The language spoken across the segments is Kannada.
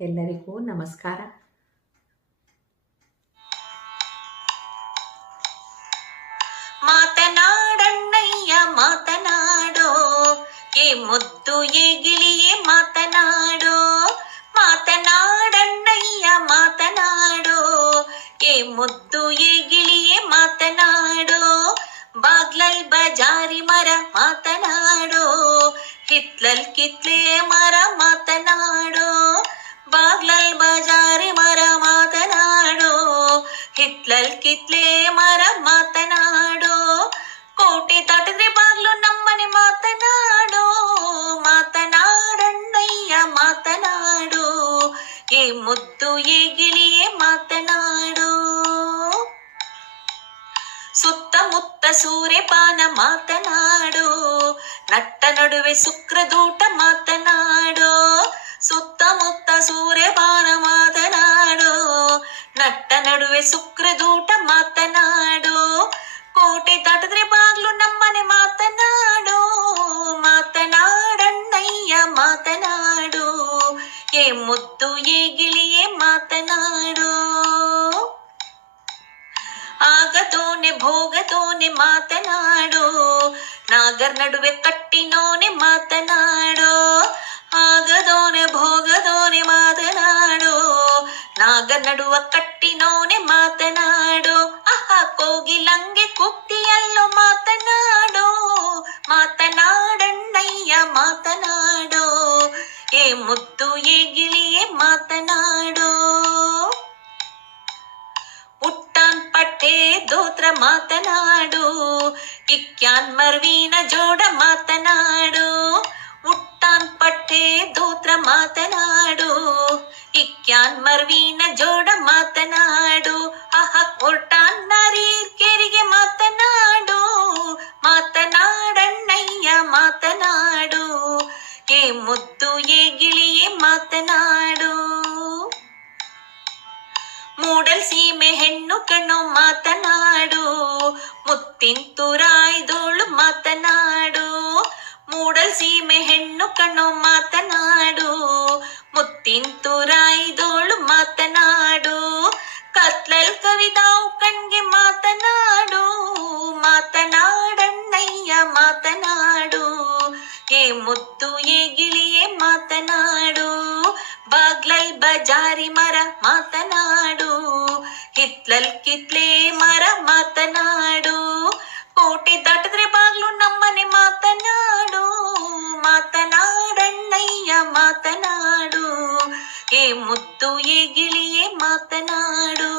ಎಲ್ಲರಿಗೂ ನಮಸ್ಕಾರ. ಮಾತನಾಡಣ್ಣಯ್ಯ ಮಾತನಾಡೋ, ಏ ಮುದ್ದು ಏ ಗಿಳಿಯೇ ಮಾತನಾಡೋ. ಮಾತನಾಡಣ್ಣಯ್ಯ ಮಾತನಾಡೋ, ಏ ಮುದ್ದು ಏ ಗಿಳಿಯೇ ಮಾತನಾಡೋ. ಬಾಗ್ಲಲ್ ಬಜಾರಿ ಮರ ಮಾತನಾಡೋ, ಹಿತ್ಲಲ್ ಕಿತ್ಲೆ ಮರ ಮಾತನಾಡೋ. ಬಾಗ್ಲಲ್ ಬಜಾರಿ ಮರ ಮಾತನಾಡೋ, ಹಿತ್ಲಲ್ ಕಿತ್ಲೆ ಮರ ಮಾತನಾಡೋ. ಕೋಟೆ ದಾಟಿದ್ರೆ ಬಾಗ್ಲು ನಮ್ಮನೆ ಮಾತನಾಡೋ. ಮಾತನಾಡಣ್ಣಯ್ಯ ಮಾತನಾಡೋ, ಏ ಮುದ್ದು ಏ ಗಿಳಿಯೇ ಮಾತನಾಡೋ. ಸುತ್ತಮುತ್ತ ಸೂರ್ಯಪಾನ ಮಾತನಾಡೋ, ನಟ್ಟ ನಡುವೆ ಶುಕ್ರದೂಟ ಮಾತನಾಡೋ. ಸುತ್ತಮುತ್ತ ಸೂರ್ಯಪಾನ ಮಾತನಾಡೋ, ನಟ್ಟ ನಡುವೆ ಶುಕ್ರದೂಟ ಮಾತನಾಡೋ. ಕೋಟೆ ದಾಟಿದ್ರೆ ಬಾಗ್ಲು ನಮ್ಮನೆ ಮಾತನಾಡೋ. ಮಾತನಾಡಣ್ಣಯ್ಯ ಮಾತನಾಡೋ, ಏ ಮುದ್ದು ಏ ಗಿಳಿಯೇ ಮಾತನಾಡೋ. ಆಗದೋನೆ ಭೋಗದೋನೆ ಮಾತನಾಡೋ, ನಾಗರ್ ನಡುವೆ ಕಟ್ಟಿನೋನೆ ಮಾತನಾಡೋ. ಆಗದೋನೆ ಭೋಗದೋನೆ ಮಾತನಾಡೋ, ನಾಗರ್ ನಡುವ ಕಟ್ಟಿನೋನೆ ಮಾತನಾಡೋ. ಕೋಗಿಲಂಗೆ ಕುಕ್ತಿಯಲ್ಲೋ ಮಾತನಾಡೋ. ಮಾತನಾಡಣ್ಣಯ್ಯ ಮಾತನಾಡೋ, ಏ ಮುದ್ದು ಏ ಗಿಳಿಯೇ ಮಾತನಾಡೋ. ಉಟ್ಟಾನ್ ಪಟ್ಟೆ ದೋತ್ರ ಮಾತನಾಡು, ಇಕ್ಯಾನ್ ಮರ್ವಿನ ಜೋಡ ಮಾತನಾಡು. ಉಟ್ಟಾನ್ ಪಟ್ಟೆ ದೋತ್ರ ಮಾತನಾಡು, ಇಕ್ಯಾನ್ ಮರ್ವಿನ ಜೋಡ ಮಾತನಾಡು. ಕೊರ್ಟಾನ್ ನರೀರ್ ಕೆರಿಗೆ ಮಾತನಾಡು. ಮಾತನಾಡಣ್ಣಯ್ಯ ಮಾತನಾಡು, ಏ ಮುದ್ದು ಏ ಗಿಳಿಯೇ ಮಾತನಾಡು. ಮೂಡಲ್ ಸೀಮೆ ಹೆಣ್ಣು ಕಣ್ಣು ಮಾತನಾಡು, ಮುತ್ತಿಂತುರಾಯ್ದೋಳು ಮಾತನಾಡು. ಮೂಡಲ್ ಸೀಮೆ ಹೆಣ್ಣು ಕಣ್ಣು ಮಾತನಾಡು, ಮುತ್ತಿಂತುರಾಯ್ದೋಳು ಮಾತನಾಡು. ಕತ್ಲಲ್ ಕವಿದಾವ್ ಕಣ್ಗೆ ಮಾತನಾಡು. ಮಾತನಾಡಣ್ಣಯ್ಯ ಮಾತನಾಡು, ಏ ಮುದ್ದು ಏ ಗಿಳಿಯೇ ಮಾತನಾಡು. ಬಾಗ್ಲಲ್ ಬಜಾರಿ ಮರ ಮಾತನಾಡು, ಹಿತ್ಲಲ್ ಕಿತ್ಲೆ ಮರ ಮಾತನಾಡು. ಕೋಟೆ ದಾಟಿದ್ರೆ ಬಾಗ್ಲು ನಮ್ಮನೆ ಮಾತನಾಡು. ಮಾತನಾಡಣ್ಣಯ್ಯ ಮಾತನಾಡು, ಏ ಮುದ್ದು ಏ ಗಿಳಿಯೇ ಮಾತನಾಡು.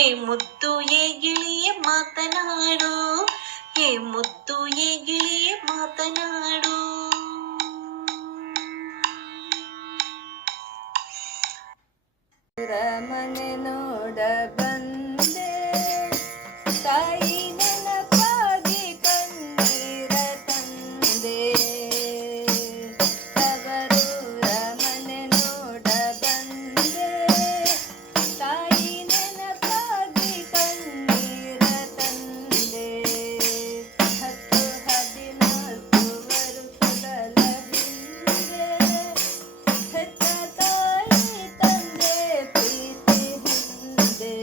ಏ ಮುದ್ದು ಏ ಗಿಳಿಯೇ ಮಾತನಾಡು, ಏ ಮುದ್ದು ಏ ಗಿಳಿಯೇ ಮಾತನಾಡು. ಮನೆ ನೋಡ ಬಂದೆ, ತಾಯಿ ನೆನಪಾಗಿ ಕಣ್ಣೀರ ತಂದೆ. ತವರೂರ ಮನೆ ನೋಡ ಬಂದೆ, ತಾಯಿ ನೆನಪಾಗಿ ಕಣ್ಣೀರ ತಂದೆ. 10-14 ವರುಷಗಳ ಹಿಂದೆ ಹೆತ್ತ ತಾಯಿ ತಂದೆ ಪ್ರೀತಿ ಹಿಂದೆ.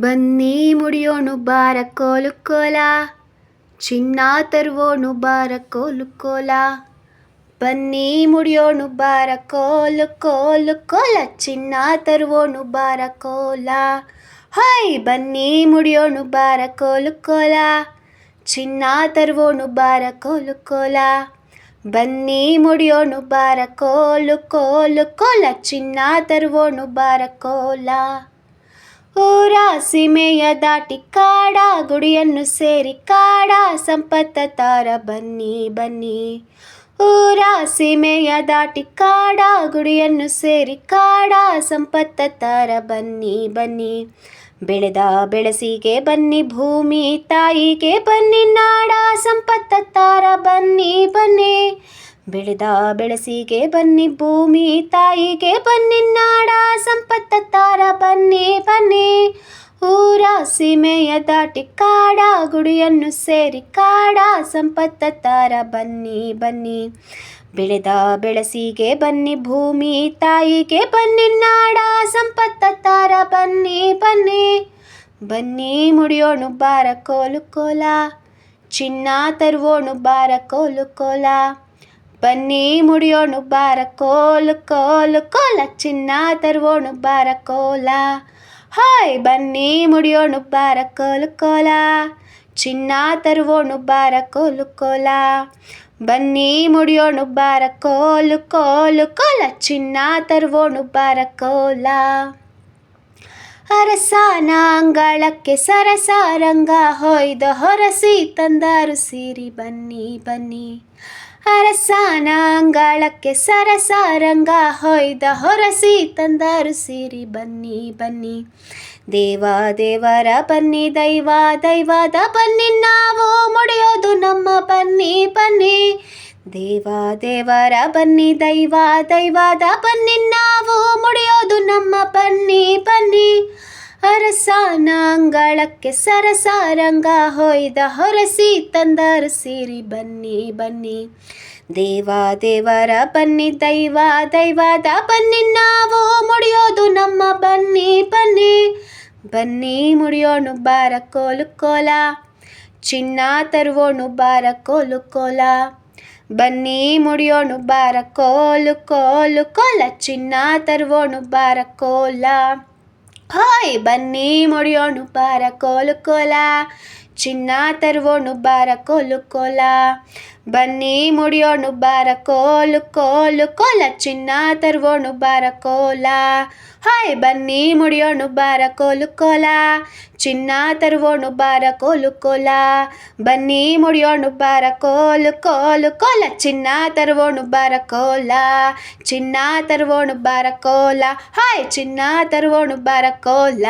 ಬನ್ನಿ ಮುಡಿಯೋಣು ಬಾರ ಕೋಲು ಕೋಲ, ಚಿನ್ನ ತರುವೋಣು ಬಾರ ಕೋಲು ಕೋಲ. ಬನ್ನಿ ಮುಡಿಯೋಣು ಬಾರ ಕೋಲು ಕೋಲು ಕೋಲ, ಚಿನ್ನ ತರುವೋಣು ಬಾರ ಕೋಲ. ಹಾಯ್ ಬನ್ನಿ ಮುಡಿಯೋಣು ಬಾರ ಕೋಲು ಕೋಲ, ಚಿನ್ನ ತರುವೋಣು ಬಾರ ಕೋಲು ಕೋಲ. ಬನ್ನಿ ಮುಡಿಯೋಣು ಬಾರ ಕೋಲು ಕೋಲು ಕೋಲ, ಚಿನ್ನ ತರುವೋಣು ಬಾರ ಕೋಲ. ಊರ ಸೀಮೆಯ ದಾಟಿ ಕಾಡ ಗುಡಿಯನ್ನು ಸೇರಿ ಕಾಡ ಸಂಪತ್ತ ತಾರ ಬನ್ನಿ ಬನ್ನಿ. ಊರ ಸೀಮೆಯ ದಾಟಿ ಕಾಡ ಗುಡಿಯನ್ನು ಸೇರಿ ಕಾಡ ಸಂಪತ್ತ ತಾರ ಬನ್ನಿ ಬನ್ನಿ. ಬೆಳೆದ ಬೆಳಸಿಗೆ ಬನ್ನಿ ಭೂಮಿ ತಾಯಿಗೆ ಬನ್ನಿ ನಾಡ ಸಂಪತ್ತ ತಾರ ಬನ್ನಿ ಬನ್ನಿ. ಬೆಳೆದ ಬೆಳಸಿಗೆ ಬನ್ನಿ ಭೂಮಿ ತಾಯಿಗೆ ಬನ್ನಿ ನಾಡ ಸಂಪತ್ತ ತಾರ ಬನ್ನಿ ಬನ್ನಿ. ಊರ ಸೀಮೆಯ ದಾಟಿ ಕಾಡ ಗುಡಿಯನ್ನು ಸೇರಿ ಕಾಡ ಸಂಪತ್ತ ತಾರ ಬನ್ನಿ ಬನ್ನಿ. ಬೆಳೆದ ಬೆಳಸಿಗೆ ಬನ್ನಿ ಭೂಮಿ ತಾಯಿಗೆ ಬನ್ನಿ ನಾಡ ಸಂಪತ್ತ ತಾರ ಬನ್ನಿ ಬನ್ನಿ. ಬನ್ನಿ ಮುಡಿಯೋಣು ಬಾರ ಕೋಲು ಕೋಲ, ಚಿನ್ನ ತರುವೋಣು ಬಾರ ಕೋಲು ಕೋಲ. ಬನ್ನಿ ಮುಡಿಯೋಣು ಬಾರ ಕೋಲು ಕೋಲು ಕೋಲ, ಚಿನ್ನ ತರುವೋಣು ಬಾರ ಕೋಲ. ಹಾಯ್ ಬನ್ನಿ ಮುಡಿಯೋಣು ಬಾರ ಕೋಲು ಕೋಲ, ಚಿನ್ನ ತರುವೋಣು ಬಾರ ಕೋಲು ಕೋಲ. ಬನ್ನಿ ಮುಡಿಯೋಣು ಬಾರ ಕೋಲು ಕೋಲು ಕೋಲ, ಚಿನ್ನ ತರುವೋಣು ಬಾರ ಕೋಲ. ಅರಸನ ಅಂಗಳಕ್ಕೆ ಸರಸಾರಂಗ ಹೊಯ್ದ ಹೊರಸಿ ತಂದಾರು ಸಿರಿ ಬನ್ನಿ ಬನ್ನಿ. ಅರಸನ ಅಂಗಳಕ್ಕೆ ಸರಸಾರಂಗ ಹೊಯ್ದ ಹೊರಸಿ ತಂದಾರು ಸಿರಿ ಬನ್ನಿ ಬನ್ನಿ. ದೇವ ದೇವರ ಬನ್ನಿ ದೈವ ದೈವದ ಬನ್ನಿ ನಾವು ಮುಡಿಯೋದು ನಮ್ಮ ಬನ್ನಿ ಬನ್ನಿ. ದೇವ ದೇವರ ಬನ್ನಿ ದೈವ ದೈವದ ಬನ್ನಿ ನಾವು ಮುಡಿಯೋದು ನಮ್ಮ ಬನ್ನಿ ಬನ್ನಿ. ಅರಸನ ಅಂಗಳಕ್ಕೆ ಸರಸಾರಂಗ ಹೊಯ್ದ ಹೊರಸಿ ತಂದಾರು ಸಿರಿ ಬನ್ನಿ ಬನ್ನಿ. ದೇವ ದೇವರ ಬನ್ನಿ ದೈವ ದೈವದ ಬನ್ನಿ ನಾವು ಮುಡಿಯೋದು ನಮ್ಮ ಬನ್ನಿ ಬನ್ನಿ. ಬನ್ನಿ ಮುಡಿಯೋಣು ಬಾರ ಕೋಲು ಕೋಲ, ಚಿನ್ನ ತರುವೋಣು ಬಾರ ಕೋಲು ಕೋಲ. ಬನ್ನಿ ಮುಡಿಯೋಣು ಬಾರ ಕೋಲು ಕೋಲು ಕೋಲ, ಚಿನ್ನ ತರುವೋಣು ಬಾರ ಕೋಲ. ಹಾಯ್ ಬನ್ನಿ ಮುಡಿಯೋಣು ಬಾರ ಕೋಲು ಕೋಲ, ಚಿನ್ನ ತರುವೋಣು ಬಾರ ಕೋಲು ಕೋಲ. ಬನ್ನಿ ಮುಡಿಯೋಣು ಬಾರ ಕೋಲು ಕೋಲು ಕೋಲ, ಚಿನ್ನ ತರುವೋಣು ಬಾರ ಕೋಲ. ಹಾಯ್ ಬನ್ನಿ ಮುಡಿಯೋಣು ಬಾರ ಕೋಲು ಕೋಲ, ಚಿನ್ನ ತರುವೋಣು ಬಾರ ಕೋಲು ಕೋಲ. ಬನ್ನಿ ಮುಡಿಯೋಣು ಬಾರ ಕೋಲು ಕೋಲು ಕೋಲ, ಚಿನ್ನ ತರುವೋಣು ಬಾರ ಕೋಲ. ಚಿನ್ನ ತರುವೋಣು ಬಾರ ಕೋಲ, ಹಾಯ್ ಚಿನ್ನ ತರುವೋಣು ಬಾರ ಕೋಲ.